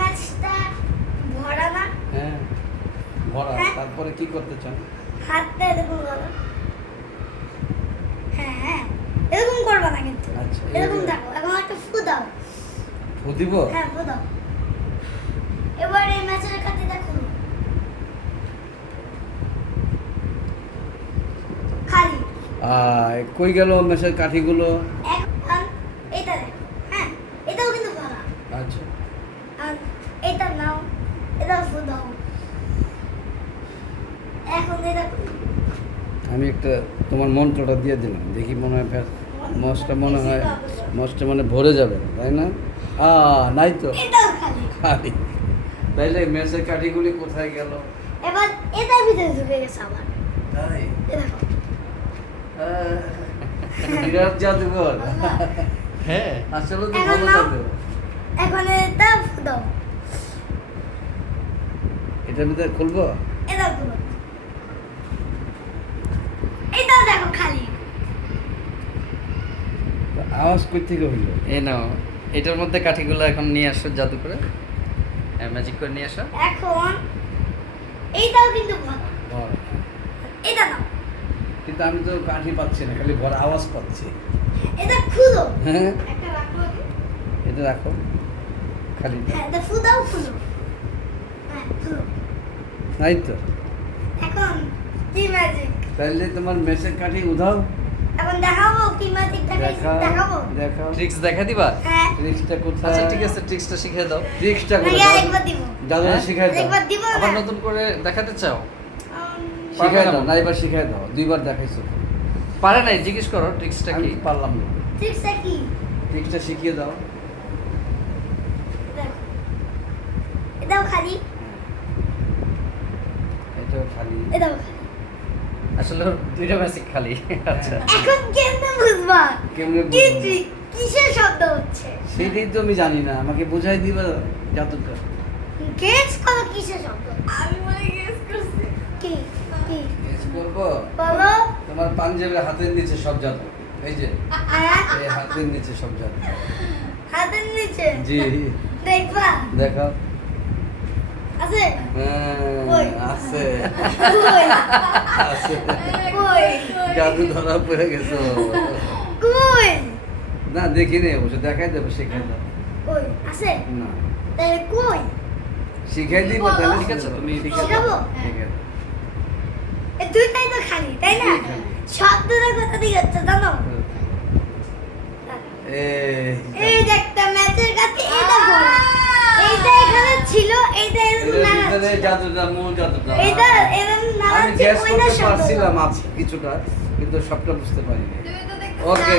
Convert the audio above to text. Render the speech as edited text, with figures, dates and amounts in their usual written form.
ম্যাচটা ভরা না? হ্যাঁ ভরা। হ্যাঁ। তারপরে কি করতে চান? হাতটা এরকম করো। হ্যাঁ হ্যাঁ, এরকম করবা না কিন্তু। আচ্ছা, এরকম এরকম। থাকো। এখন একটা ফু দাও। ফু দিব? হ্যাঁ, ফু দাও। এবার এই ম্যাচের কাঠিটা খুলো। খালি। কই গেল মেসের কাঠিগুলো? এখন এটা দেখো। হ্যাঁ, এটাও কিন্তু ভরা। আচ্ছা আর এটা নাও, এটাও ফু দাও। এখন এটা খুলো। আমি একটা তোমার মন্ত্রটা দিয়ে দিলাম, দেখি মনে হয় মসটা মনে ভরে যাবে, তাই না? নাই তো, এটাও খালি। খালি। তাইলে মেসের কাঠিগুলি কোথায় গেল? এবার এটার ভিতরে ঢুকে গেছে আবার। তাই এ দেখো। বিরাট জাদুঘর। হ্যাঁ আসলে তো এখন ভালো নাও। জাদু। এখন এটা ফু দাও। এটার ভিতরে খুলবো? এটাও খুলো। এটাও দেখো খালি। আওয়াজ কই থেকে হইলো? এই নাও, এটার মধ্যে কাঠিগুলো এখন নিয়ে আসো জাদু করে, ম্যাজিক করে নিয়ে আসো। এখন এইটাও কিন্তু ভরা। ভরা। এটা নাও। কিন্তু আমি তো কাঠি পাচ্ছি না, খালি ভরা আওয়াজ পাচ্ছি। এটা খুলো। হ্যাঁ একটা রাখো আগে। এটা রাখো, খালি হ্যাঁ, এটা ফু দাও, খুলো। হ্যাঁ, খুলো। নাই তো। এখন কি ম্যাজিক? তাইলে তোমার মেসের কাঠি উধাও। এখন দেখাবো কি ম্যাজিক দেখাবো। দেখাও। ট্রিক্স দেখা দিবা? হ্যাঁ। ট্রিক্সটা কোথায়? আচ্ছা ঠিক আছে, ট্রিক্সটা শিখিয়ে দাও। ট্রিক্সটা নাকি কোথায়? আরেকবার দিব? দাদু হ্যাঁ? শিখাই দাও। আরেকবার দিব না? আবার নতুন করে দেখাতে চাও? শিখাই পারবে দাও, না। না এবার শিখাই দাও। দুইবার দেখাইছো। পারে নাই, জিজ্ঞেস করো ট্রিক্সটা আমি কি। পারলাম না। ট্রিক্সটা কি? ট্রিক্সটা শিখিয়ে দাও। দেখো। এটাও খালি। এটাও খালি। এটাও খালি। আসলে ওর দুইটা ম্যাজিক খালি। আচ্ছা এখন কেমনে বুঝবা? কেমনে কি বুঝবো? ট্রিক? কিসের শব্দ হচ্ছে? সেটাই তো আমি জানি না, আমাকে বোঝাই দিবা জাদুটা। গেস করো কিসের শব্দ? আমি মনে গেস করছি। কি? কি? গেস করবো? বলো। তোমার পাঞ্জাবের হাতের নিচে সব জাদু। এই যে হ্যাঁ? এই হাতের নিচে সব জাদু। হাতের নিচে। জি দেখবা? দেখাও। আছে? হ্যাঁ, আছে কই? আছে। কই? জাদু ধরা পড়ে গেছো। কই? না দেখিনি অবশ্য, দেখাই দেবো, শিখাই দাও। কই? আছে? না তাহলে কই? শিখাই দিব তাহলে। ঠিক আছে, তুমি শিখাই শিখাবো? দাও। শিখাই দাও। এই দুইটাই তো খালি, তাই না? দুইটাই খালি। শব্দটা কোথা থেকে হচ্ছে জানো? এই যে একটা ম্যাচের কাছে এটা ভরা। এইটা এখানে ছিল, এইটা এরকম এটার নাড়াচ্ছে। ভিতরে জাদুটা, মূল জাদুটা। এইটা এরকম আমি নাড়াচ্ছে, গ্যাস ওইটা করতে শব্দ। পারছিলাম কিছুটা, কিন্তু সবটা বুঝতে পারিনি। তুমি তো দেখতে ওকে।